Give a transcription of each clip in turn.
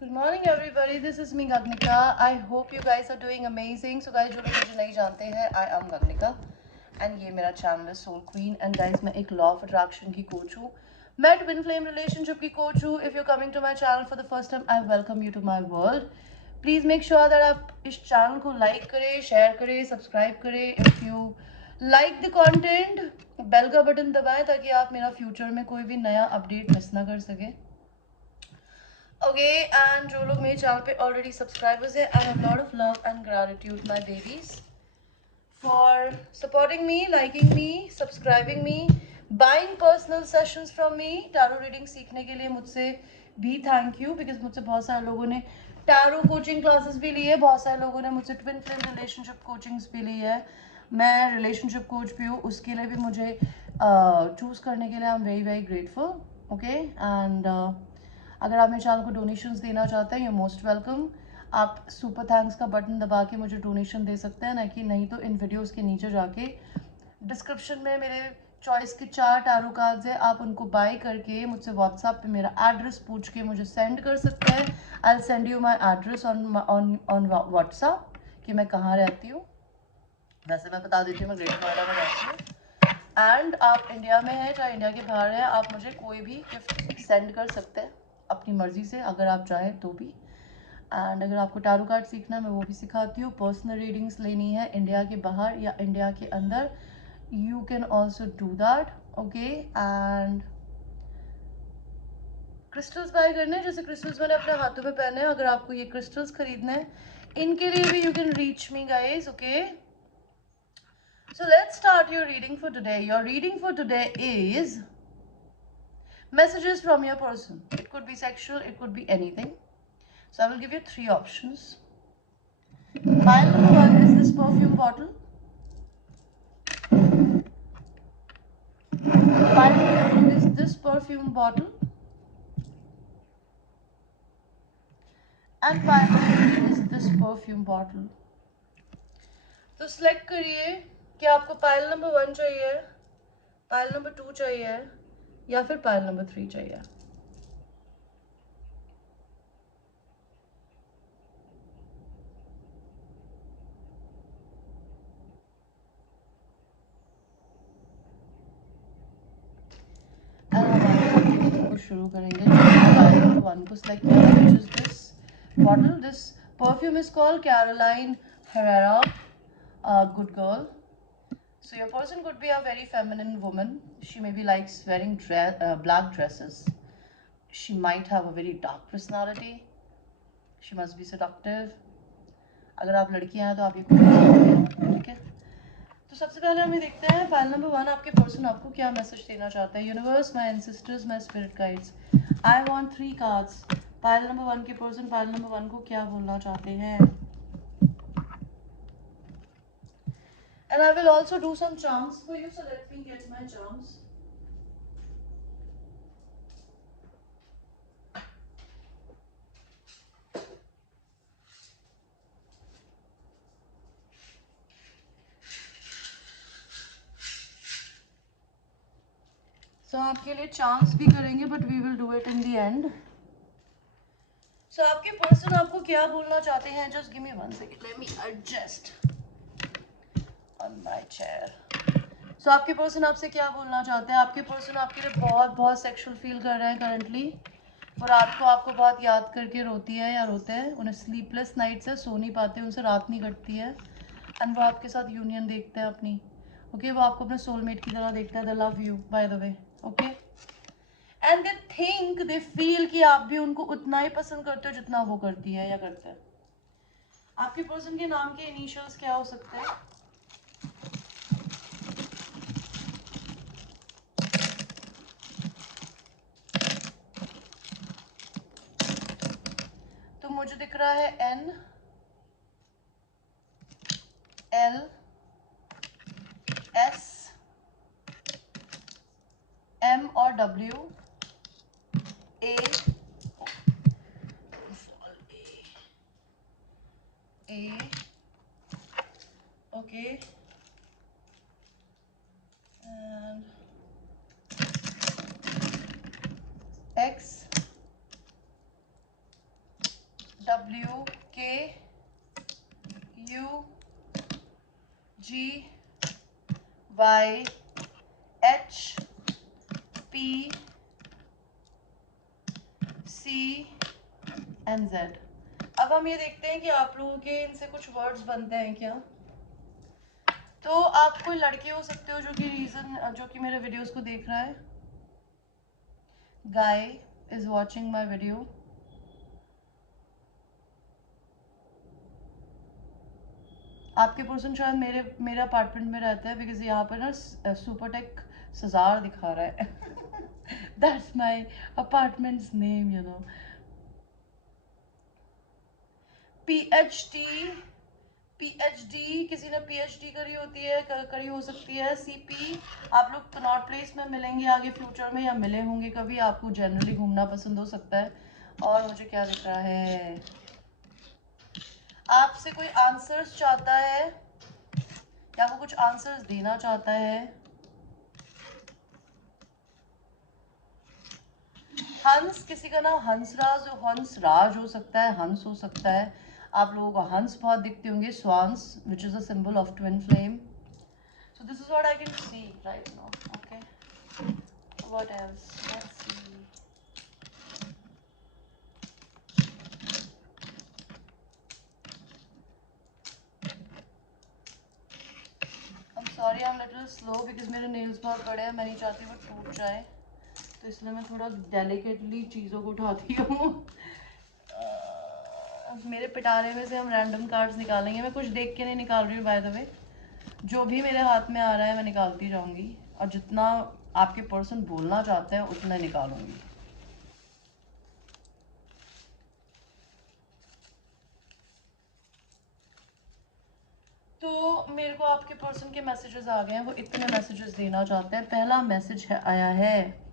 Good morning everybody, this is me Gagnika. I hope you guys are doing amazing. So guys, जो लोग मुझे नहीं जानते हैं, I am Gagnika and ये मेरा channel है Soul Queen and guys मैं एक law of attraction की coach हूँ. मैं twin flame relationship की coach हूँ. If you're coming to my channel for the first time, I welcome you to my world. Please make sure that आप इस channel को like करें, share करें, subscribe करें. If you like the content, bell का button दबाएं ताकि आप मेरा future में कोई भी नया update miss ना कर सकें. Okay, and जो लोग मेरे चैनल पे already subscribers हैं, I have a lot of love and gratitude, my babies, for supporting me, liking me, subscribing me, buying personal sessions from me. Tarot reading सीखने के लिए मुझसे भी thank you, because मुझसे बहुत सारे लोगों ने tarot coaching classes भी ली है, बहुत सारे लोगों ने मुझसे twin flame relationship coachings भी ली है. मैं relationship coach भी हूँ, उसके लिए भी मुझे choose करने के लिए I'm very very grateful. Okay, and अगर आप मेरे चैनल को डोनेशंस देना चाहते हैं, यू मोस्ट वेलकम. आप सुपर थैंक्स का बटन दबा के मुझे डोनेशन दे सकते हैं, ना कि नहीं तो इन वीडियोस के नीचे जाके डिस्क्रिप्शन में मेरे चॉइस के 4 टैरो कार्ड्स है, आप उनको बाय करके मुझसे व्हाट्सएप पे मेरा एड्रेस पूछ के मुझे सेंड कर सकते हैं. I will send you my address on WhatsApp कि मैं कहाँ रहती हूँ. वैसे मैं बता देती हूँ, मैं ग्रेटर नोएडा में रहती हूँ. एंड आप इंडिया में हैं चाहे इंडिया के बाहर हैं, आप मुझे कोई भी गिफ्ट सेंड कर सकते हैं अपनी मर्जी से, अगर आप चाहें तो भी. एंड अगर आपको टैरो कार्ड सीखना है, मैं वो भी सिखाती हूँ. पर्सनल रीडिंग्स लेनी है इंडिया के बाहर या इंडिया के अंदर, you can also do that. Okay, and crystals buy करने हैं, जैसे क्रिस्टल्स मैंने अपने हाथों में पहने हैं. अगर आपको ये क्रिस्टल्स खरीदने हैं, इनके लिए भी you can reach me guys. Okay, so let's start your reading for today. Your reading for today is messages from your person. It could be sexual, it could be anything. So I will give you 3 options. Pile number 1 is this perfume bottle. Pile number 2 is this perfume bottle. And pile number 3 is this perfume bottle. तो select करिए कि आपको pile number 1 चाहिए, pile number 2 चाहिए या फिर pile number 3 चाहिए. शुरू करेंगे. वन को सिलेक्ट किया, which is this bottle. This perfume is called Caroline Herrera, Good Girl. So your person could be a very feminine woman. She maybe likes wearing black dresses. She might have a very dark personality. She must be seductive. अगर आप लड़कियां हैं तो आप ये ठीक है. तो सबसे पहले हमें देखते हैं फाइल नंबर 1, आपके पर्सन आपको क्या मैसेज देना चाहता है. Universe, my ancestors, my spirit guides, I want 3 cards. File number 1 के पर्सन फाइल नंबर 1 को क्या बोलना चाहते हैं. And I will also do some charms for you, so let me get my charms. So आपके लिए चांस भी करेंगे, but we will do it in the end. So आपके पर्सन आपको क्या बोलना चाहते हैं. Just give me 1 second, let me adjust on my chair. So आपके पर्सन आपसे क्या बोलना चाहते हैं. आपके पर्सन आपके लिए बहुत बहुत सेक्सुअल फील कर रहे हैं करंटली, और रात को आपको बहुत याद करके रोती है या रोते हैं. उन्हें स्लीपलेस नाइट्स है, सो नहीं पाते, उनसे रात नहीं कटती है. एंड वो आपके साथ यूनियन देखते हैं अपनी. ओके, वो आपको अपने सोलमेट की तरह देखता है. दे love you bye the way. Okay, and they think, they feel कि आप भी उनको उतना ही पसंद करते हो जितना वो करती है या करते हैं. आपके पर्सन के नाम के इनिशियल्स क्या हो सकते हैं. तो मुझे दिख रहा है N, L, S, M और W, A, okay, and X, WKUGYHPCNZ। अब हम ये देखते हैं कि आप लोगों के इनसे कुछ वर्ड्स बनते हैं क्या। तो आप कोई लड़के हो सकते हो जो कि मेरे वीडियोस को देख रहा है। Guy is watching my video. आपके पर्सन शायद मेरे अपार्टमेंट में रहता है, बिकॉज यहाँ पर ना सुपरटेक सजार दिखा रहा है। That's my apartments name, you know. PhD किसी ने पीएचडी करी होती है, करी हो सकती है। सीपी आप लोग कनॉट प्लेस में मिलेंगे आगे फ्यूचर में, या मिले होंगे कभी। आपको जनरली घूमना पसंद हो सकता है। और मुझे क्या दिख रहा है, आपसे कोई आंसर्स चाहता है या वो कुछ आंसर्स देना चाहता है। हंस, किसी का नाम हंसराज हो सकता है, हंस हो सकता है। आप लोगों को हंस बहुत दिखते होंगे, swans which is a symbol of twin flame. So this is what I can see right now. Okay, what else, let's see. I'm sorry, I'm little slow because मेरे नेल्स बहुत बड़े हैं, मैं नहीं चाहती वो टूट जाए, तो इसलिए मैं थोड़ा डेलिकेटली चीज़ों को उठाती हूँ। मेरे पिटारे में से हम रैंडम कार्ड्स निकालेंगे। मैं कुछ देख के नहीं निकाल रही हूँ बाय द वे, जो भी मेरे हाथ में आ रहा है मैं निकालती जाऊंगी, और जितना आपके पर्सन बोलना चाहते हैं उतना निकालूंगी। तो मेरे को आपके पर्सन के मैसेजेस आ गए हैं, वो इतने मैसेजेस देना चाहते हैं। पहला मैसेज आया है,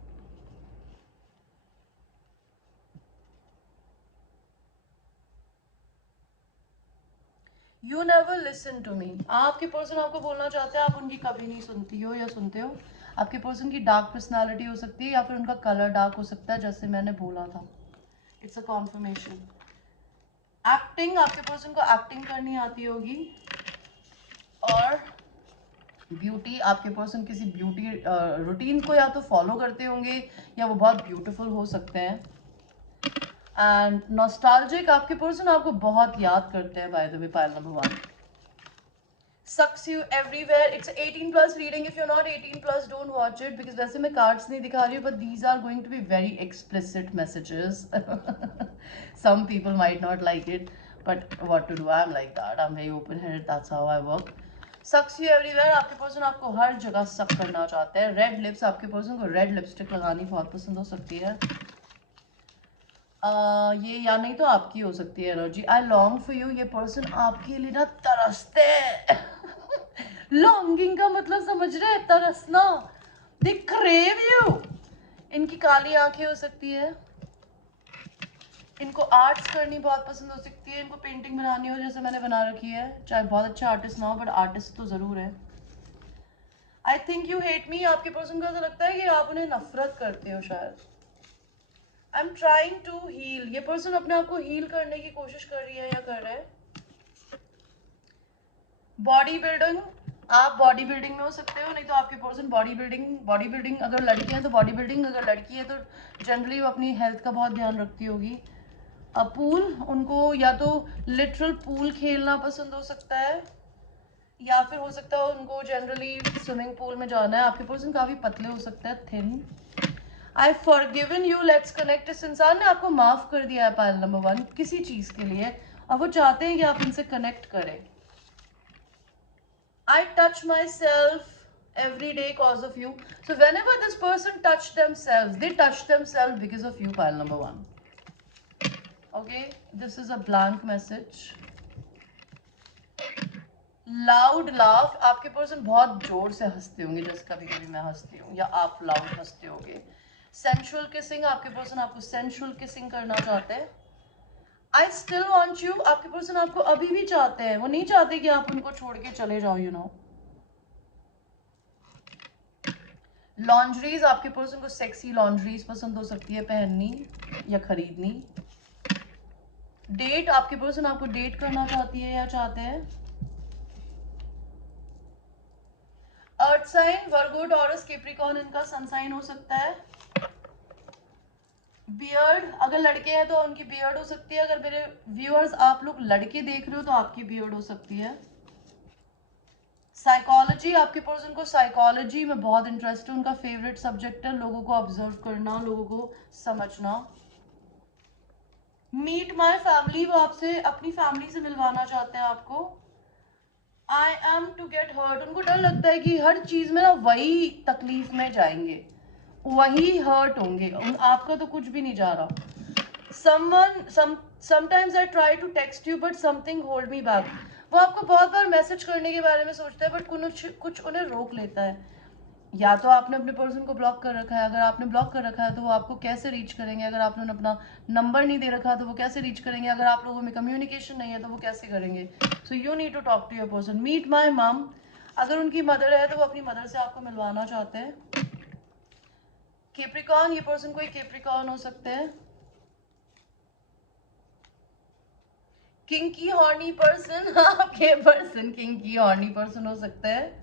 you never listen to me. आपके पर्सन आपको बोलना चाहते हैं, आप उनकी कभी नहीं सुनती हो या सुनते हो। आपके पर्सन की डार्क पर्सनालिटी हो सकती है, या फिर उनका कलर डार्क हो सकता है, जैसे मैंने बोला था। It's a confirmation. एक्टिंग, आपके पर्सन को एक्टिंग करनी आती होगी। और ब्यूटी, आपके पर्सन किसी ब्यूटी रूटीन को या तो फॉलो करते होंगे, या वो बहुत ब्यूटीफुल हो सकते हैं। एंड नॉस्टैल्जिक, आपके पर्सन आपको बहुत याद करते हैं। By the way, pile number 1, sucks you everywhere. It's 18 plus reading. If you're not 18 plus, don't watch it, because वैसे मैं cards नहीं दिखा रही हूँ, but these are going to be very explicit messages. Some people might not like it, but what to do, I'm like that. I'm very open-headed, that's how I work. Sucks you everywhere, आपके person आपको हर जगह suck करना चाहते हैं। Red lips, आपके person को red lipstick लगानी बहुत पसंद हो सकती है। ये या नहीं तो आपकी हो सकती है energy. I long for you, ये पर्सन आपके लिए ना तरसते हैं। लॉन्गिंग का मतलब समझ रहे हैं, तरसना। They crave you. इनकी काली आंखें हो सकती है। इनको आर्ट्स करनी बहुत पसंद हो सकती है। इनको पेंटिंग बनानी हो, जैसे मैंने बना रखी है। चाहे बहुत अच्छा आर्टिस्ट ना हो, बट आर्टिस्ट तो जरूर है। I think you hate me, आपके पर्सन को ऐसा लगता है कि आप उन्हें नफरत करते हो शायद। I am trying to heal, ये पर्सन अपने आप को हील करने की कोशिश कर रही है या कर रहा है। बॉडी बिल्डिंग, आप बॉडी बिल्डिंग में हो सकते हो, नहीं तो आपके पर्सन बॉडी बिल्डिंग अगर लड़के हैं तो बॉडी बिल्डिंग, अगर लड़की है तो जनरली वो अपनी हेल्थ का बहुत ध्यान रखती होगी। अब पूल, उनको या तो लिटरल पूल खेलना पसंद हो सकता है, या फिर हो सकता है उनको जनरली स्विमिंग पूल में जाना है। आपके पर्सन काफी पतले हो सकते हैं, thin. I forgiven you, let's connect. इस इंसान ने आपको माफ कर दिया है पाइल नंबर 1 किसी चीज के लिए, और वो चाहते हैं कि आप इनसे कनेक्ट करें। I touch my self every day cause of you. So whenever this person touch themselves, they touch themselves because of you, pile number 1. Okay, this is a blank message. Loud laugh, आपके person बहुत जोर से हंसते होंगे, जैसे कभी कभी मैं हंसती हूँ, या आप लाउड हंसते होंगे। सेंशुअल किसिंग, आपके पर्सन आपको सेंशुअल किसिंग करना चाहते हैं। आई स्टिल वॉन्ट यू, आपके पर्सन आपको अभी भी चाहते हैं, वो नहीं चाहते कि आप उनको छोड़ के चले जाओ, यू नो। लॉन्ड्रीज, आपके पर्सन को सेक्सी लॉन्ड्रीज पसंद हो सकती है पहननी या खरीदनी। डेट, आपके पर्सन आपको डेट करना चाहती है या चाहते हैं? Earth sign, Virgo, Taurus, Capricorn इनका सन साइन हो सकता है। बियर्ड, अगर लड़के हैं तो उनकी बियर्ड हो सकती है। अगर मेरे व्यूअर्स आप लोग लड़के देख रहे हो तो आपकी बियर्ड हो सकती है। साइकोलॉजी, आपके पर्सन को साइकोलॉजी में बहुत इंटरेस्ट है, उनका फेवरेट सब्जेक्ट है लोगों को ऑब्जर्व करना, लोगों को समझना। मीट माय फैमिली, वो आपसे अपनी फैमिली से मिलवाना चाहते हैं आपको। I am to get hurt, उनको डर लगता है कि हर चीज में ना वही तकलीफ में जाएंगे, वही हर्ट होंगे, आपका तो कुछ भी नहीं जा रहा। sometimes I try to text you but something hold me back, वो आपको बहुत बार मैसेज करने के बारे में सोचता है बट कुछ उन्हें रोक लेता है। या तो आपने अपने पर्सन को ब्लॉक कर रखा है, अगर आपने ब्लॉक कर रखा है तो वो आपको कैसे रीच करेंगे? अगर आपने अपना नंबर नहीं दे रखा तो वो कैसे रीच करेंगे? अगर आप लोगों में कम्युनिकेशन नहीं है तो वो कैसे करेंगे? So you need to talk to your person. Meet my mum, अगर उनकी मदर है तो वो अपनी मदर से आपको मिलवाना चाहते हैं। कैप्रिकॉर्न, ये पर्सन कोई कैप्रिकॉर्न हो सकते हैं। किंकी हॉर्नी पर्सन, आपके पर्सन किंकी हॉर्नी पर्सन हो सकते हैं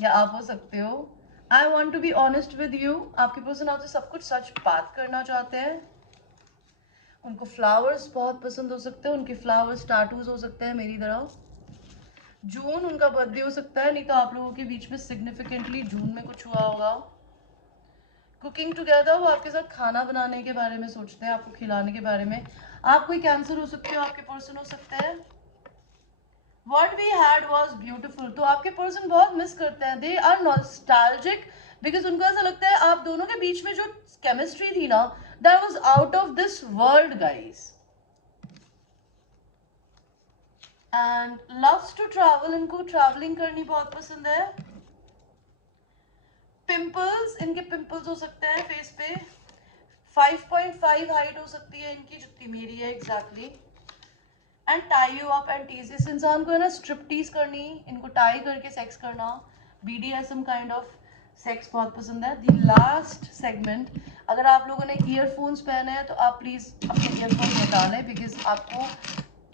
या आप हो सकते हो। I want to be honest with you, आपके पर्सन आपसे सब कुछ सच बात करना चाहते हैं। उनको फ्लावर्स बहुत पसंद हो सकते हैं, उनके फ्लावर्स टाटूज हो सकते हैं मेरी तरह। जून उनका बर्थडे हो सकता है, नहीं तो आप लोगों के बीच में सिग्निफिकेंटली जून में कुछ हुआ होगा। कुकिंग टुगेदर, वो आपके साथ खाना बनाने के बारे में सोचते हैं, आपको खिलाने के बारे में। आप कोई कैंसर हो सकते हो, आपके पर्सन हो सकते हैं। What we had was beautiful, तो आपके पर्सन बहुत मिस करते हैं, दे आर नॉस्टैल्जिक, बिकॉज उनको ऐसा लगता है आप दोनों के बीच में जो केमिस्ट्री थी ना, that was out of this world guys. And loves to travel, इनको ट्रैवलिंग करनी बहुत पसंद है। पिंपल्स, इनके पिंपल्स हो सकते हैं फेस पे। 5.5 हाइट हो सकती है इनकी, जितनी मेरी है exactly. And tie you up and tease, इस इंसान को है ना स्ट्रिप्टीज करनी, इनको टाई करके सेक्स करना, BDSM काइंड ऑफ सेक्स बहुत पसंद है। द लास्ट सेगमेंट, अगर आप लोगों ने ईयरफोन्स पहने हैं तो आप प्लीज अपने ईयरफोन हटा लें, बिकॉज आपको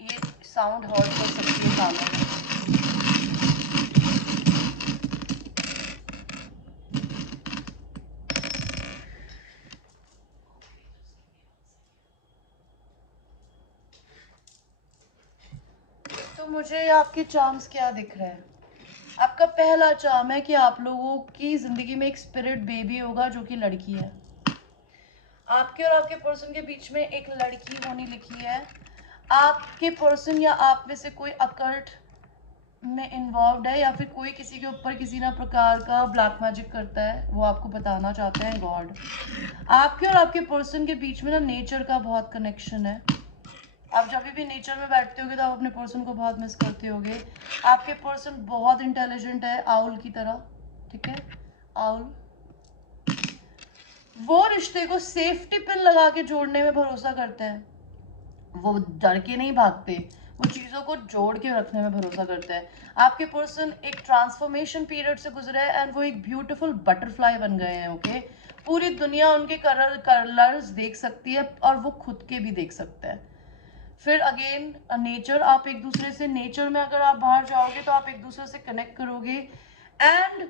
ये साउंड हर्ट कर सकती है कानों में। तो मुझे आपके चार्म्स क्या दिख रहे हैं? आपका पहला चार्म है कि आप लोगों की जिंदगी में एक स्पिरिट बेबी होगा जो कि लड़की है। आपके और आपके पर्सन के बीच में एक लड़की होनी लिखी है। आपके पर्सन या आप में से कोई अकल्ट में इन्वॉल्व है या फिर कोई किसी के ऊपर किसी ना प्रकार का ब्लैक मैजिक करता है, वो आपको बताना चाहते हैं गॉड। आपके और आपके पर्सन के बीच में ना नेचर का बहुत कनेक्शन है। आप जब भी नेचर में बैठते होगे तो आप अपने पर्सन को बहुत मिस करते होगे। आपके पर्सन बहुत इंटेलिजेंट है, आउल की तरह, ठीक है, आउल। वो रिश्ते को सेफ्टी पिन लगा के जोड़ने में भरोसा करते हैं, वो डर के नहीं भागते, वो चीज़ों को जोड़ के रखने में भरोसा करते हैं। आपके पर्सन एक ट्रांसफॉर्मेशन पीरियड से गुजरे हैं एंड वो एक ब्यूटीफुल बटरफ्लाई बन गए हैं, ओके। पूरी दुनिया उनके कलर्स देख सकती है और वो खुद के भी देख सकते हैं। फिर अगेन नेचर, आप एक दूसरे से, नेचर में अगर आप बाहर जाओगे तो आप एक दूसरे से कनेक्ट करोगे। And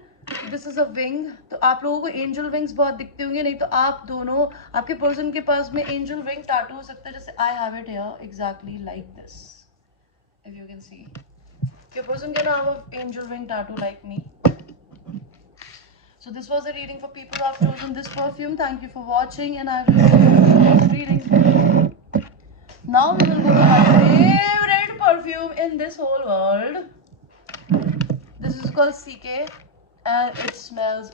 this is a wing, तो आप लोगों को एंजल विंग्स बहुत दिखते होंगे, नहीं तो आप दोनों, आपके पर्सन के पास में एंजल विंग टैटू हो सकता है, जैसे I have it here exactly like this, if you can see. Your person can have a angel wing tattoo like me. So this was a reading for people who have chosen this perfume. Thank you for watching and I will see you in the next reading. Now we will go to my favorite perfume in this whole world. This is called CK and it smells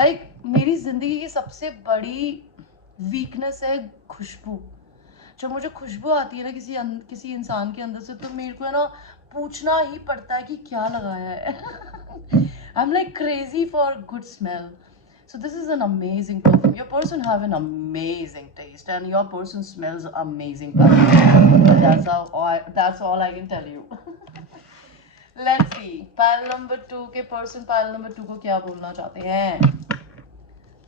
like मेरी जिंदगी की सबसे बड़ी weakness है खुशबू। जब मुझे खुशबू आती है ना किसी इंसान के अंदर से, तो मेरे को है ना पूछना ही पड़ता है कि क्या लगाया है। I am like crazy for good smell. So this is an amazing perfume. Your person have an amazing taste and your person smells amazing perfume. That's all I can tell you. Let's see. Pile number 2 के person pile number 2 को क्या बोलना चाहते हैं?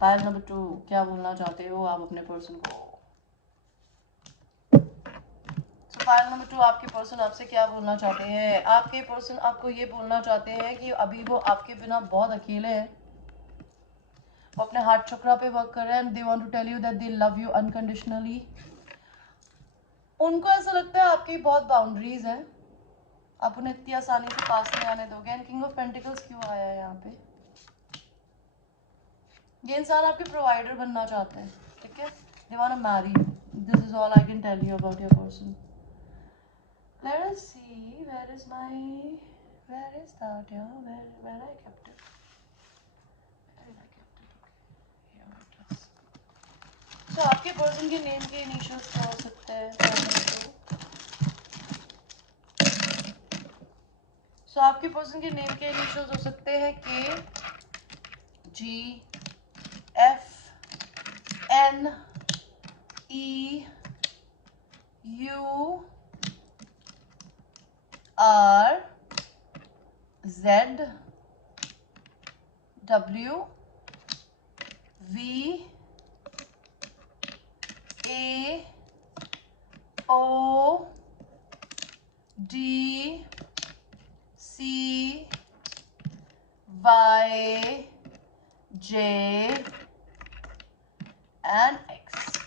Pile number 2, क्या बोलना चाहते हो आप अपने पर्सन को? पायल नंबर 2, आपके पर्सन आपसे क्या बोलना चाहते हैं? आपके पर्सन आपको ये बोलना चाहते हैं कि अभी वो आपके बिना बहुत अकेले हैं, वो अपने हार्ट चक्रा पे वर्क कर रहे हैं, and they want to tell you that they love you unconditionally. उनको ऐसा लगता है आपकी बहुत बाउंड्रीज है, आप उन्हें इतनी आसानी से पास नहीं आने दोगे। एंड किंग ऑफ पेंटिकल्स क्यों आया है यहाँ पे? ये इंसान आपके प्रोवाइडर बनना चाहते हैं, ठीक है? They want to marry you. This is all I can tell you about your person. Let us see, where is that, yeah, where I kept it? Where did I kept it? Okay, here it is. So आपके person के name के initials क्या हो सकते हैं? So आपके person के name के इनिशियल्स हो सकते हैं K, G, F, N, E, U, R, Z, W, V, A, O, D, C, Y, J and X।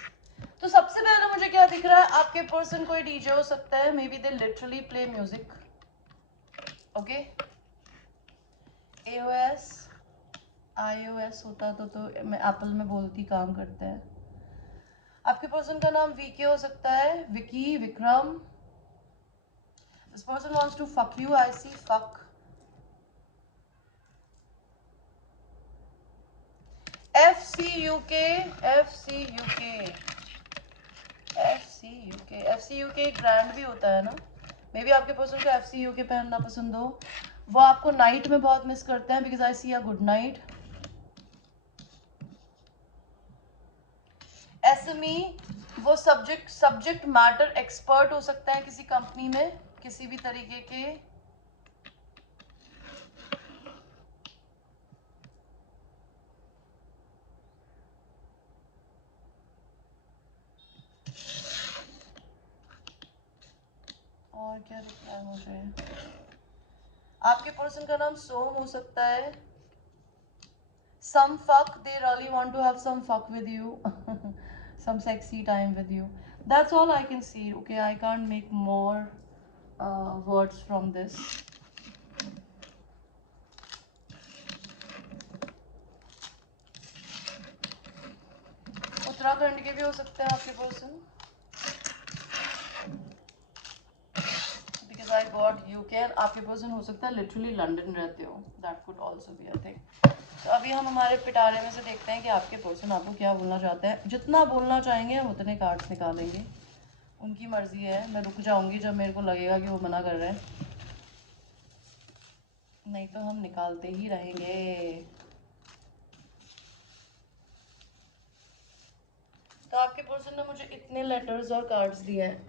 तो सबसे पहले मुझे क्या दिख रहा है? आपके पर्सन कोई डीजे हो सकता है, may be they literally play music, okay? AOS iOS होता तो मैं एप्पल में बोलती काम करते हैं। आपके पर्सन का नाम VK हो सकता है, Vicky, Vikram. This person wants to fuck you, I see fuck. FCUK, FCUK, FCUK, FCUK brand भी होता है ना? मे बी आपके पर्सन को FCUK पहनना पसंद हो। वो आपको नाइट में बहुत मिस करते हैं, because I see a good night. SME, वो सब्जेक्ट मैटर एक्सपर्ट हो सकता है किसी कंपनी में, किसी भी तरीके के। और क्या दिख रहा है मुझे? आपके पर्सन का नाम सोम हो सकता है। Some fuck, they really want to have some fuck with you. Some sexy time with you. That's all I can see. Okay, I can't make more words from this. Uttarakhand के भी हो सकते हैं आपके person, because I got UK, and आपके person हो सकता है लिटरली लंदन रहते हो. That could also be a thing. तो अभी हम हमारे पिटारे में से देखते हैं कि आपके पर्सन आपको क्या बोलना चाहते हैं। जितना बोलना चाहेंगे हम उतने कार्ड्स निकालेंगे, उनकी मर्जी है। मैं रुक जाऊंगी जब मेरे को लगेगा कि वो मना कर रहे हैं, नहीं तो हम निकालते ही रहेंगे। तो आपके पर्सन ने मुझे इतने लेटर्स और कार्ड्स दिए हैं।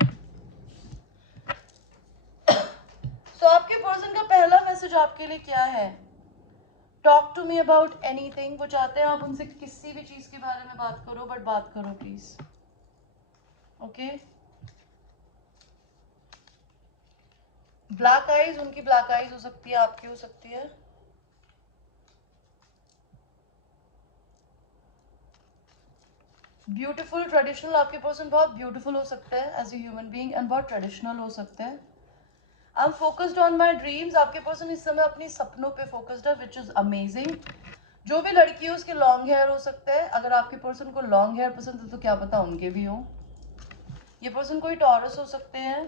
तो आपके पर्सन का पहला मैसेज आपके लिए क्या है? Talk to me about anything. वो चाहते हैं आप उनसे किसी भी चीज के बारे में बात करो, बट बात करो प्लीज, ओके? ब्लैक आईज, उनकी ब्लैक आईज हो सकती है, आपकी हो सकती है। ब्यूटीफुल ट्रेडिशनल, आपके पर्सन बहुत ब्यूटीफुल हो सकते हैं as a human being, and बहुत ट्रेडिशनल हो सकते हैं। I am focused on my dreams, आपके पर्सन इस समय अपनी सपनों पे फोकस्ड है, विच इज अमेजिंग। जो भी लड़की है उसके लॉन्ग हेयर हो सकते हैं। अगर आपके पर्सन को लॉन्ग हेयर पसंद है तो क्या पता उनके भी हो। ये पर्सन कोई टॉरस हो सकते हैं,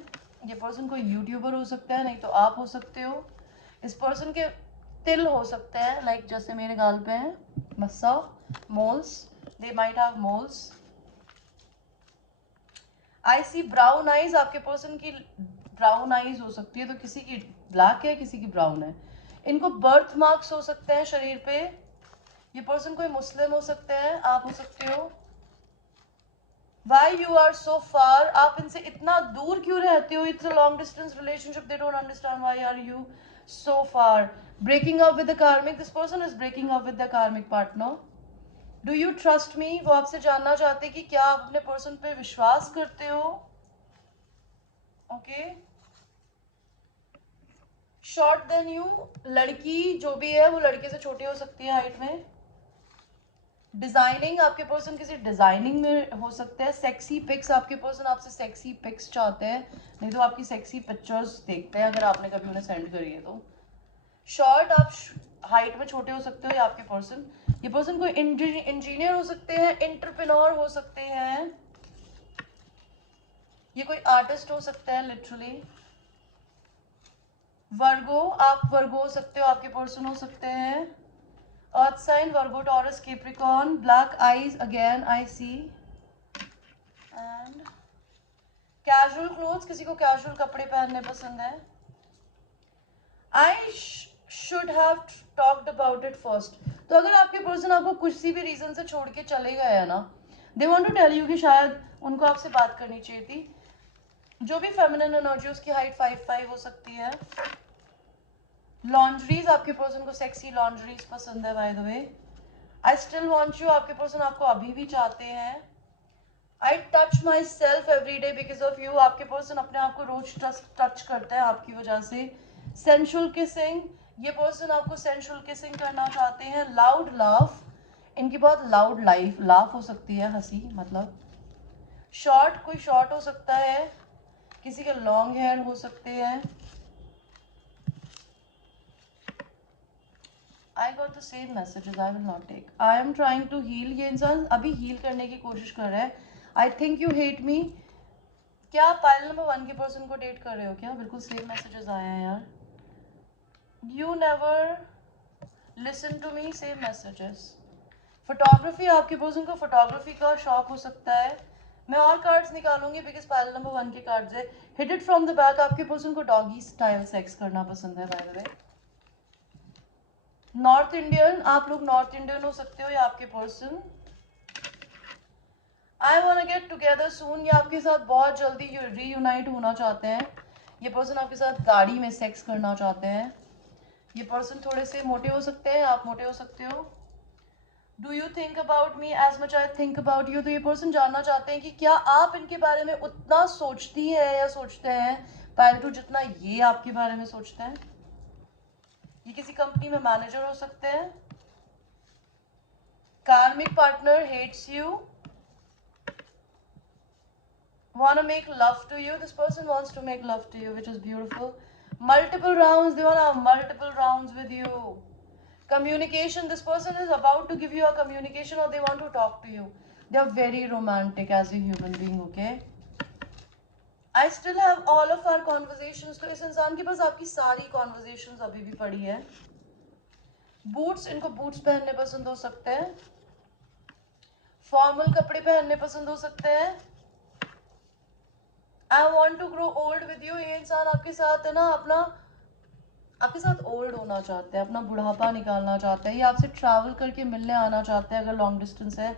ये पर्सन कोई यूट्यूबर हो सकता है, नहीं तो आप हो सकते हो। इस पर्सन के तिल हो सकते हैं, लाइक जैसे मेरे गाल पे हैं, मस्सा, moles, they might have moles. I see brown eyes, आपके पर्सन की ब्राउन आईज हो सकती है, तो किसी की ब्लैक है, किसी की ब्राउन है। इनको बर्थ मार्क्स हो सकते हैं शरीर पे। ये पर्सन कोई मुस्लिम हो सकते हैं, आप हो सकते हो। Why you are so far? आप इनसे इतना दूर क्यों रहते हो? It's a long distance relationship. They don't understand why are you so far. Breaking up with the karmic. This person is breaking up with the karmic partner. Do you trust me, वो आपसे जानना चाहते हैं कि क्या आप अपने person पे विश्वास करते हो। ओके, शॉर्ट देन यू, लड़की जो भी है वो लड़के से छोटी हो सकती है हाइट में। डिजाइनिंग, आपके पर्सन किसी डिजाइनिंग में हो सकते हैं। सेक्सी पिक्स, आपके पर्सन आपसे सेक्सी पिक्स चाहते हैं, नहीं तो आपकी सेक्सी पिक्चर्स देखते हैं अगर आपने कभी उन्हें सेंड करी है तो। शॉर्ट, आप हाइट में छोटे हो सकते हो, या आपके पर्सन, ये पर्सन कोई इंजीनियर हो सकते हैं, एंटरप्रेन्योर हो सकते हैं, ये कोई आर्टिस्ट हो सकते हैं लिटरली। वर्गो, आप वर्गो हो सकते हो, आपके पर्सन हो सकते हैं। Earth sign, Virgo, Taurus, Capricorn, black eyes again I see. And casual clothes, किसी को कैजुअल कपड़े पहनने पसंद है। I should have talked about it first. तो अगर आपके पर्सन आपको किसी भी रीजन से छोड़ के चले गए हैं ना, they want to tell you कि शायद उनको आपसे बात करनी चाहिए थी। जो भी फेमिनिन एनर्जी, उसकी हाइट 5'5" हो सकती है। लॉन्ड्रीज, आपके पर्सन को सेक्सी लॉन्ड्रीज पसंद है by the way. I still want you, आपके पर्सन आपको अभी भी चाहते हैं। I touch my self every day because of you, आपके पर्सन अपने आप को रोज टच करता है आपकी वजह से। सेंशुअल किसिंग, ये पर्सन आपको सेंशुअल किसिंग करना चाहते हैं। लाउड लाफ, इनकी बहुत लाउड लाफ हो सकती है, हंसी मतलब। शॉर्ट, कोई शॉर्ट हो सकता है, किसी के लॉन्ग हेयर हो सकते हैं। I got the same messages, I will not take. I am trying to heal, ये इंसान अभी हील करने की कोशिश कर रहा है। I think you hate me, क्या आप पाइल नंबर 1 के पर्सन को डेट कर रहे हो क्या? बिल्कुल सेम मैसेजेस आए हैं यार। You never listen to me, same messages. Photography, आपके पर्सन को फोटोग्राफी का शौक हो सकता है। मैं और कार्ड्स निकालूंगी बिकॉज पाइल नंबर 1 के कार्ड्स है। Hit it from the back, आपके पर्सन को डॉगी स्टाइल सेक्स करना पसंद है by the way. North Indian, आप लोग नॉर्थ इंडियन हो सकते हो, या आपके person. I want to get together soon, ये आपके साथ बहुत जल्दी रीयूनाइट होना चाहते हैं। ये पर्सन आपके साथ गाड़ी में सेक्स करना चाहते हैं। ये पर्सन थोड़े से मोटे हो सकते हैं, आप मोटे हो सकते हो। Do you think about me as much I think about you, तो ये पर्सन जानना चाहते हैं कि क्या आप इनके बारे में उतना सोचती है या सोचते हैं पैलटू जितना ये आपके बारे में सोचते हैं। ये किसी कंपनी में मैनेजर हो सकते हैं। Karmic partner hates you, want to make love to you, this person wants to make love to you, which is beautiful. Multiple rounds, they want to have multiple rounds with you. Communication, this person is about to give you a communication or they want to talk to you. They are very romantic as a human being, okay? I still have all of our conversations, तो इस इंसान के पास आपकी सारी conversations अभी भी पड़ी है। Boots, इनको boots पहनने पसंद हो सकते हैं। Formal कपड़े पहनने पसंद हो सकते हैं। I want to grow old with you, ये इंसान आपके साथ है ना, अपना आपके साथ ओल्ड होना चाहते हैं, अपना बुढ़ापा निकालना चाहते हैं, ये आपसे ट्रैवल करके मिलने आना चाहते हैं अगर लॉन्ग डिस्टेंस है।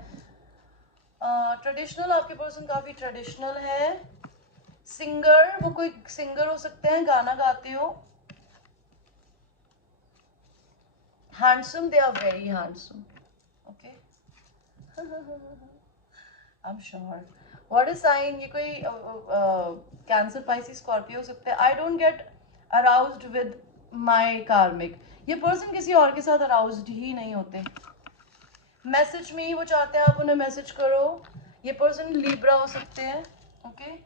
ट्रेडिशनल, आपके पर्सन काफी ट्रेडिशनल है। सिंगर, वो कोई सिंगर हो सकते हैं, गाना गाते हो। Handsome, they are very handsome, okay. I am sure. What is sign, ये कोई कैंसर, पाइसिस, स्कॉर्पियो हो सकते हैं। I don't get aroused with my karmic, ये पर्सन किसी और के साथ अराउज्ड ही नहीं होते। मैसेज मी, वो चाहते हैं आप उन्हें मैसेज करो। ये पर्सन लिब्रा हो सकते हैं, ओके।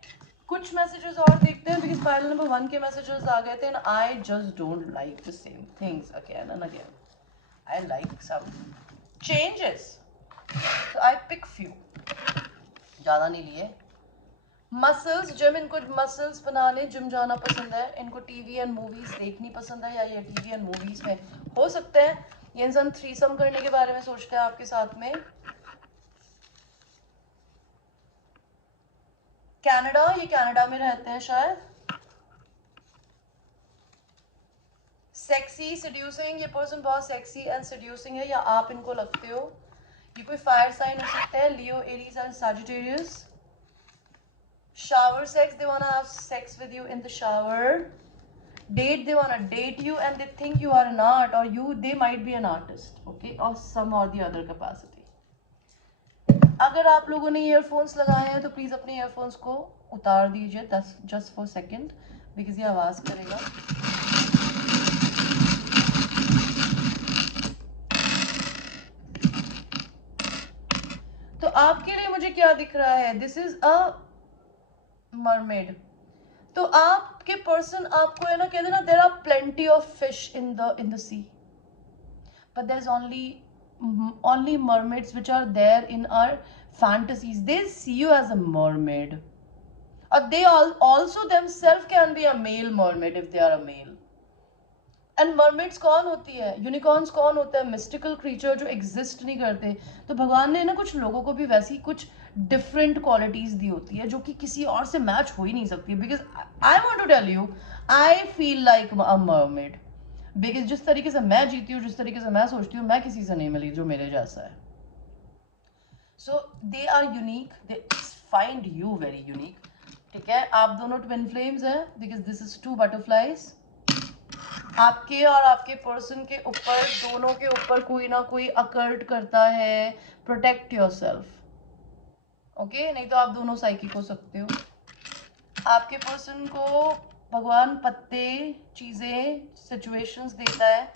कुछ मैसेजेस और देखते हैं बिकॉज फाइल नंबर 1 के मैसेजेस आ गए थे and I just don't like the same things again and again. I like some changes, so I pick few, ज़्यादा नहीं लिए। मसल्स, जिम, इनको मसल्स बनाने जिम जाना पसंद है। इनको टीवी एंड मूवीज देखनी पसंद है, या ये टीवी एंड मूवीज में हो सकते हैं। ये इंसान थ्रीसम करने के बारे में सोचते हैं आपके साथ में। कनाडा, ये कनाडा में रहते हैं शायद। सेक्सी, सेड्यूसिंग, ये पर्सन बहुत सेक्सी एंड सेड्यूसिंग है, या आप इनको लगते हो। ये कोई फायर साइन हो सकते हैं, Leo, Aries and Sagittarius. shower sex, they want to have sex with you in the shower. Date, they want to date you and they think you are an art, or they might be an artist, okay, or some or the other capacity. अगर आप लोगों ने earphones लगाए हैं तो please अपने earphones को उतार दीजिए, जस्ट फॉर सेकेंड, बिकॉज ये आवाज करेगा। तो आपके लिए मुझे क्या दिख रहा है, दिस इज अ मरमेड। तो आपके पर्सन आपको है ना, कहते ना there are plenty of fish in the sea, but there is only mermaids which are there in our fantasies. They see you as a mermaid, or they also themselves can be a male mermaid if they are a male. And mermaids कौन होती है, unicorns कौन होता है, mystical creature जो exist नहीं करते। तो भगवान ने ना कुछ लोगों को भी वैसी कुछ डिफरेंट क्वालिटीज दी होती है जो कि किसी और से मैच हो ही नहीं सकती, because I want to tell you I feel like a mermaid, because जिस तरीके से मैं जीती हूँ, जिस तरीके से मैं सोचती हूँ, मैं किसी से नहीं मिली जो मेरे जैसा है। So they are unique, they find you very unique. ठीक है, आप दोनों ट्विन फ्लेम्स हैं, because this is two butterflies. आपके और आपके पर्सन के ऊपर, दोनों के ऊपर कोई ना कोई अकर्ट करता है। प्रोटेक्ट योरसेल्फ, ओके, नहीं तो आप दोनों साइकिक हो सकते हो। आपके पर्सन को भगवान पत्ते, चीजें, सिचुएशंस देता है।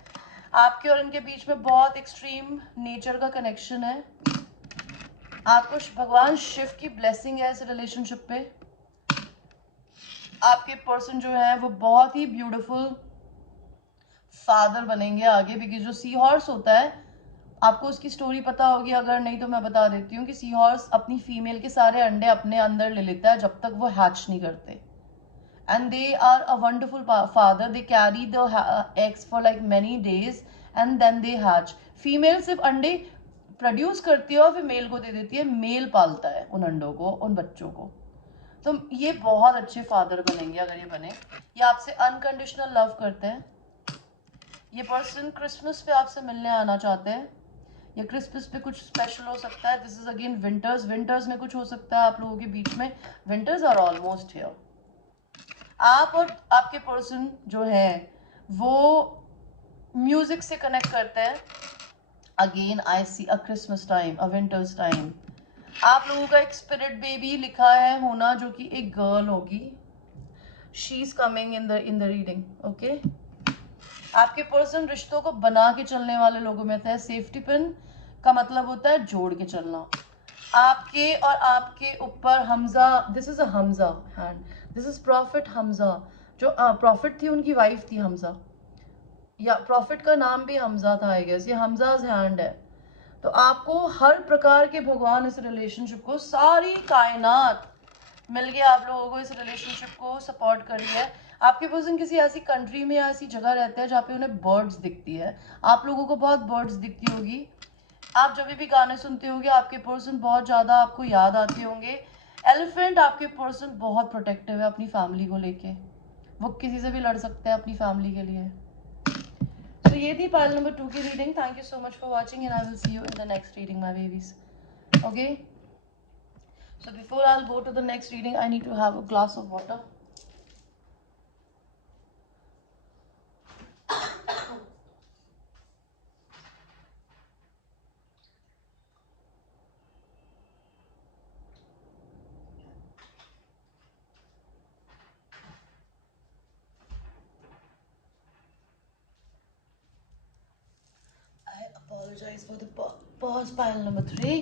आपके और इनके बीच में बहुत एक्सट्रीम नेचर का कनेक्शन है। आपको भगवान शिव की ब्लेसिंग है इस रिलेशनशिप पे। आपके पर्सन जो है वो बहुत ही ब्यूटीफुल फादर बनेंगे आगे, बिकॉज जो सी हॉर्स होता है, आपको उसकी स्टोरी पता होगी, अगर नहीं तो मैं बता देती हूँ कि सी हॉर्स अपनी फीमेल के सारे अंडे अपने अंदर ले लेता है जब तक वो हैच नहीं करते। And they are a wonderful father, they carry the eggs for like many days and then they hatch. Female सिर्फ अंडे प्रोड्यूस करती है और फिर मेल को दे देती है, मेल पालता है उन अंडों को, उन बच्चों को। तो ये बहुत अच्छे फादर बनेंगे अगर ये बने। ये आपसे अनकंडीशनल लव करते हैं। ये पर्सन क्रिसमस पे आपसे मिलने आना चाहते हैं, या क्रिसमस पे कुछ स्पेशल हो सकता है। दिस इज अगेन विंटर्स में कुछ हो सकता है आप लोगों के बीच में। Winters are almost here. आप और आपके पर्सन जो है वो म्यूजिक से कनेक्ट करते हैं। Again I see a Christmas time, a winters time. आप लोगों का एक स्पिरिट बेबी लिखा है होना, जो कि एक गर्ल होगी। She is coming in the reading, okay. आपके पर्सन रिश्तों को बना के चलने वाले लोगों में से है। सेफ्टी पिन का मतलब होता है जोड़ के चलना। आपके और आपके ऊपर Hamza, this is a Hamza hand, this is profit Hamza. जो प्रॉफिट थी उनकी वाइफ थी हमजा, या प्रॉफिट का नाम भी हमजा था आई गेस। ये हमजाज हैंड है। तो आपको हर प्रकार के भगवान इस रिलेशनशिप को, सारी कायनात मिलके आप लोगों को इस रिलेशनशिप को सपोर्ट कर रही है। आपके पर्सन किसी ऐसी कंट्री में या ऐसी जगह रहते हैं जहाँ पे उन्हें बर्ड्स दिखती है। आप लोगों को बहुत बर्ड्स दिखती होगी। आप जब भी गाने सुनते होंगे आपके पर्सन बहुत ज़्यादा आपको याद आते होंगे। एलिफेंट आपके पर्सन बहुत प्रोटेक्टिव है अपनी फैमिली को लेके, वो किसी से भी लड़ सकते हैं अपनी फैमिली के लिए। तो ये थी पाइल नंबर 2 की reading. Thank you so much for watching and I will see you in the next reading my babies, okay. So before I'll go to the next reading, I need to have a glass of water. I apologize for the pause, pile number 3.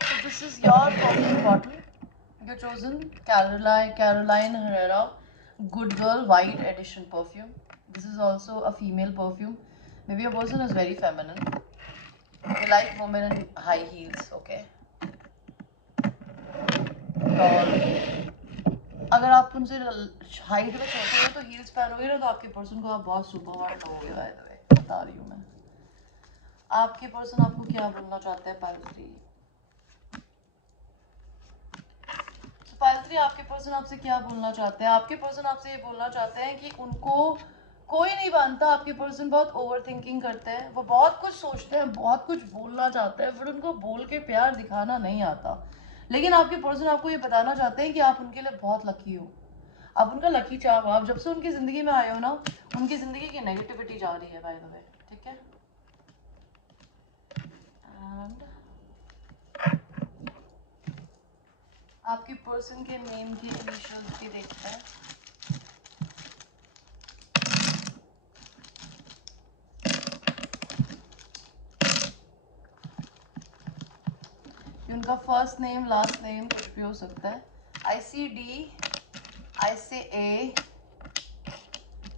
So this is your perfume bottle. You chosen Caroline Herrera Good Girl White Edition perfume. This is also a female perfume. Maybe your person is very feminine. You like women in high heels, okay? Tall. अगर आप उनसे height में छोटे हो तो heels पहनोगे ना, तो आपके पर्सन को आप बहुत सुपर हॉट लगोगे। बाय द वे बता रही हूँ मैं। आपके पर्सन आपको क्या बोलना चाहते हैं पायलत्री? पायलत्री, आपके पर्सन आपसे क्या बोलना चाहते हैं? आपके पर्सन आपसे ये बोलना चाहते हैं कि उनको कोई नहीं मानता। आपके पर्सन बहुत ओवर थिंकिंग करते हैं, वो बहुत कुछ सोचते हैं, बहुत कुछ बोलना चाहते हैं, फिर उनको बोल के प्यार दिखाना नहीं आता। लेकिन आपके पर्सन आपको ये बताना चाहते हैं कि आप उनके लिए बहुत लकी हो, आप उनका लकी चार्म हो। आप जब से उनकी ज़िंदगी में आए हो ना, उनकी ज़िंदगी की नेगेटिविटी जा रही है बाय द वे, ठीक है। एंड आपकी पर्सन के नेम की इनिशियल्स भी देखते हैं। उनका फर्स्ट नेम लास्ट नेम कुछ भी हो सकता है। आई सी D, I say A,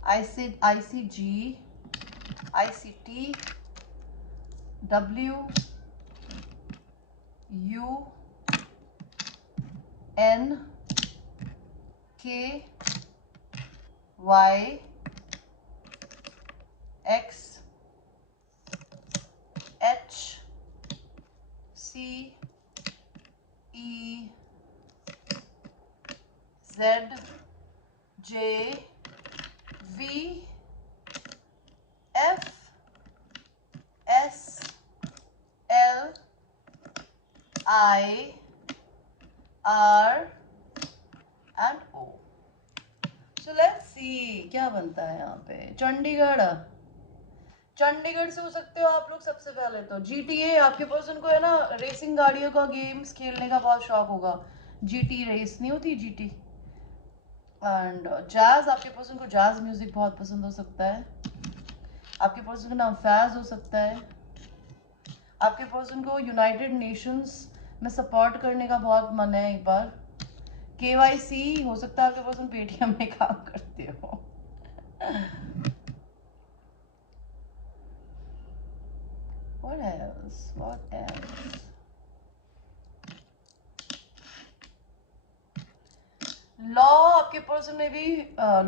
I see G, I see T, W, U, N, K, Y, X, H, C, E, Z, J, V, F, S, L, I, R and O. So let's see क्या बनता है यहाँ पे। चंडीगढ़, चंडीगढ़ से हो सकते हो आप लोग। सबसे पहले तो GTA, आपके पर्सन को है ना रेसिंग गाड़ियों का गेम्स खेलने का बहुत शौक होगा। GT रेस नहीं होती, GT। एंड जैज, आपके पर्सन को जैज म्यूजिक बहुत पसंद हो सकता है। आपके पर्सन का नाम फैज हो सकता है। आपके पर्सन को यूनाइटेड नेशंस में सपोर्ट करने का बहुत मन है। एक बार KYC हो सकता है आपके पर्सन पेटीएम में काम करते हो। What else? What else? Law, आपके पर्सन में भी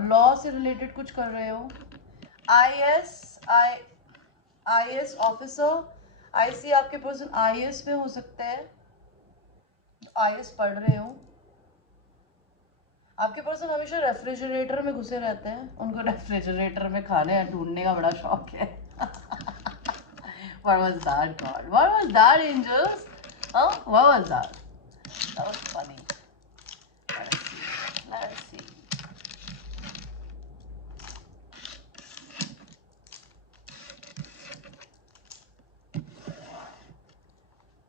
लॉ से रिलेटेड कुछ कर रहे हो। IS officer. IC आपके पर्सन IS में हो सकते हैं, IS पढ़ रहे हो। आपके पर्सन हमेशा रेफ्रिजरेटर में घुसे रहते हैं, उनको रेफ्रिजरेटर में खाने ढूंढने का बड़ा शौक है। What was that, God? What was that, angels? Huh? What was that? That was funny. Let's see. Let's see.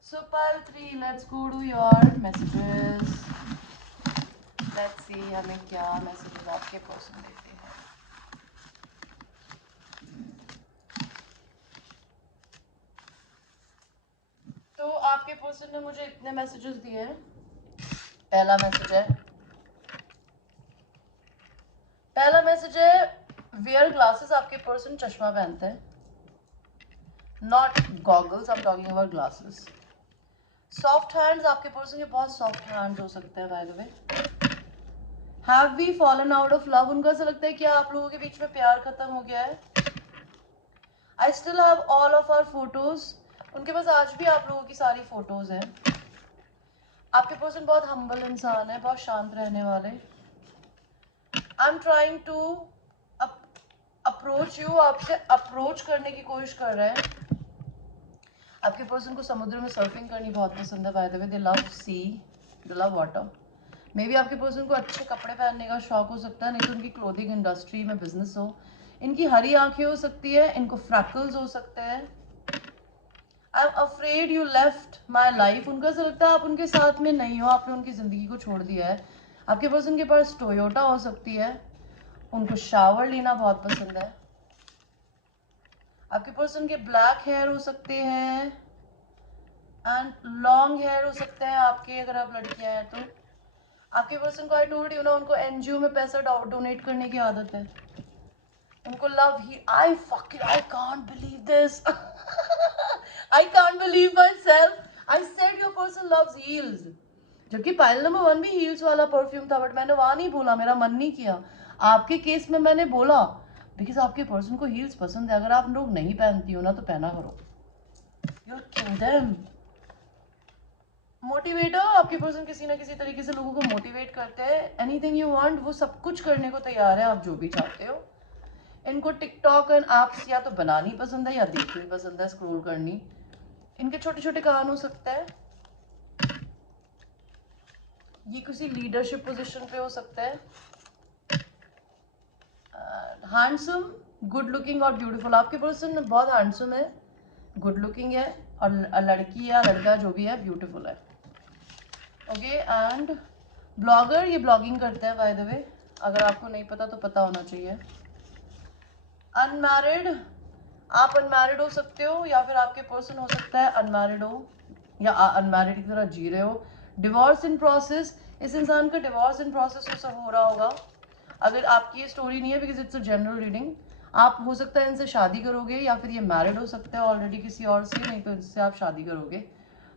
So pile 3, let's go to your messages. Let's see हमें क्या messages आपके पर्सन देते हैं। तो आपके पर्सन ने मुझे इतने मैसेजेस दिए हैं। पहला मैसेज है वेयर ग्लासेस। आपके पर्सन चश्मा पहनते हैं, not goggles, I am talking about glasses. Soft hands, आपके पर्सन के बहुत सॉफ्ट हैंड्स हो सकते हैं by the way. Have we fallen out of love, उनको ऐसा लगता है कि आप लोगों के बीच में प्यार खत्म हो गया है। I still have all of our photos, उनके पास आज भी आप लोगों की सारी फोटोज हैं। आपके पर्सन बहुत हम्बल इंसान है, बहुत शांत रहने वाले। I am trying to approach you, आपसे अप्रोच करने की कोशिश कर रहे हैं। आपके पर्सन को समुद्र में सर्फिंग करनी बहुत पसंद है by the way. They love sea, they love water. Maybe आपके पर्सन को अच्छे कपड़े पहनने का शौक हो सकता है, नहीं तो उनकी क्लोथिंग इंडस्ट्री में बिजनेस हो। इनकी हरी आंखें हो सकती है, इनको फ्रैकल्स हो सकते हैं। I am afraid you left my life, उनको ऐसा लगता है आप उनके साथ में नहीं हो, आपने उनकी जिंदगी को छोड़ दिया है। आपके पर्सन के पास टोयोटा हो सकती है, उनको शावर लेना बहुत पसंद है। आपके पर्सन के ब्लैक हेयर हो सकते हैं एंड लॉन्ग हेयर हो सकते हैं आपके, अगर आप लड़कियां हैं तो। आपके पर्सन को आई टोल्ड यू ना, उनको NGO में पैसा डोनेट करने की आदत है। उनको love he I can't believe this. I can't believe my self. I said your person loves heels, जबकि पाइल नंबर 1 भी हील्स वाला परफ्यूम था, बट मैंने वहां नहीं बोला, मेरा मन नहीं किया। आपके केस में मैंने बोला बिकॉज आपके पर्सन को हील्स पसंद है। अगर आप लोग नहीं पहनती हो ना तो पहना करो। You kill them. मोटिवेटर, आपके पर्सन किसी ना किसी तरीके से लोगों को मोटिवेट करते हैं। एनीथिंग यू वांट, वो सब कुछ करने को तैयार है, आप जो भी चाहते हो। इनको टिकटॉक एंड ऐप्स या तो बनानी पसंद है या देखनी पसंद है, स्क्रॉल करनी। इनके छोटे छोटे कान हो सकते हैं। ये किसी लीडरशिप पोजीशन पे हो सकता है। हैंडसम, गुड लुकिंग और ब्यूटीफुल, आपके पर्सन बहुत हैंडसम है, गुड लुकिंग है, और लड़की या लड़का जो भी है ब्यूटीफुल है। ओके एंड ब्लॉगर, ये ब्लॉगिंग करते हैं बाय द वे, अगर आपको नहीं पता तो पता होना चाहिए। अनमैरिड, आप अनमैरिड हो सकते हो या फिर आपके पर्सन हो सकता है अनमैरिड हो या अनमैरिड की तरह जी रहे हो। डिवोर्स इन प्रोसेस, इस इंसान का डिवोर्स इन प्रोसेस हो सब हो रहा होगा। अगर आपकी ये स्टोरी नहीं है because it's a general reading, आप हो सकता है इनसे शादी करोगे या फिर ये मैरिड हो सकता है ऑलरेडी किसी और से, नहीं तो इससे आप शादी करोगे।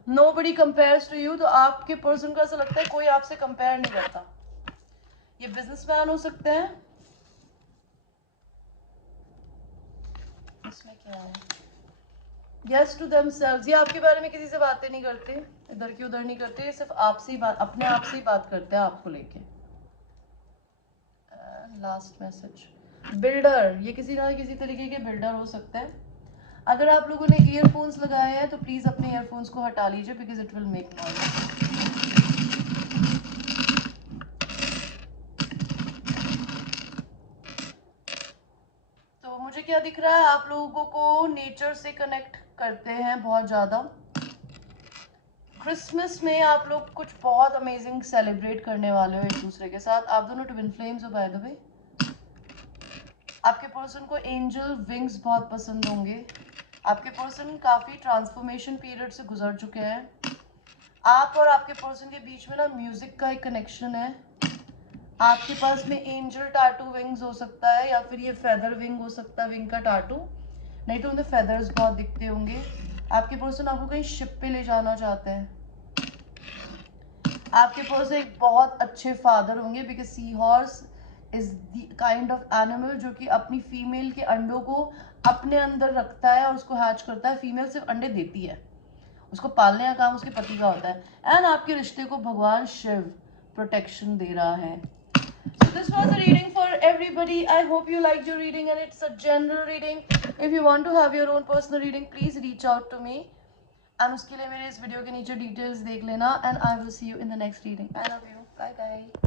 नोबडी कंपेयर्स टू यू, तो आपके पर्सन को ऐसा लगता है कोई आपसे कंपेयर नहीं करता। ये बिजनेसमैन हो सकते हैं। इसमें क्या है? यस टू देमसेल्व्स, ये आपके बारे में किसी से बातें नहीं करते, इधर की उधर नहीं करते, ये सिर्फ आपसे ही बात, अपने आप से ही बात करते हैं आपको लेके। लास्ट मैसेज, बिल्डर, ये किसी ना किसी तरीके के बिल्डर हो सकते हैं। अगर आप लोगों ने ईयरफोन्स लगाए हैं तो प्लीज अपने ईयरफोन्स को हटा लीजिए because it will make noise. तो मुझे क्या दिख रहा है, आप लोगों को नेचर से कनेक्ट करते हैं बहुत ज़्यादा। क्रिसमस में आप लोग कुछ बहुत अमेजिंग सेलिब्रेट करने वाले हो एक दूसरे के साथ। आप दोनों ट्विन फ्लेम्स हो बाय द वे। आपके पर्सन को एंजल विंग्स बहुत पसंद होंगे। आपके पर्सन काफ़ी ट्रांसफॉर्मेशन पीरियड से गुजर चुके हैं। आप और आपके पर्सन के बीच में ना म्यूजिक का एक कनेक्शन है। आपके पास में एंजल टाटू विंग्स हो सकता है या फिर ये फेदर विंग हो सकता है, विंग का टाटू, नहीं तो उन्हें फेदर्स बहुत दिखते होंगे। आपके पर्सन आपको कहीं शिप पे ले जाना चाहते हैं। आपके पर्सन एक बहुत अच्छे फादर होंगे because seahorse is the kind of animal जो कि अपनी फीमेल के अंडों को अपने अंदर रखता है और उसको हैच करता है। फीमेल सिर्फ अंडे देती है, उसको पालने का काम उसके पति का होता है। एंड आपके रिश्ते को भगवान शिव प्रोटेक्शन दे रहा है। So this was a reading for everybody. I hope you liked your reading and it's a general reading. If you want to have your own personal reading, please reach out to me. And उसके लिए मेरे इस video के नीचे details देख लेना and I will see you in the next reading. I love you. Bye bye.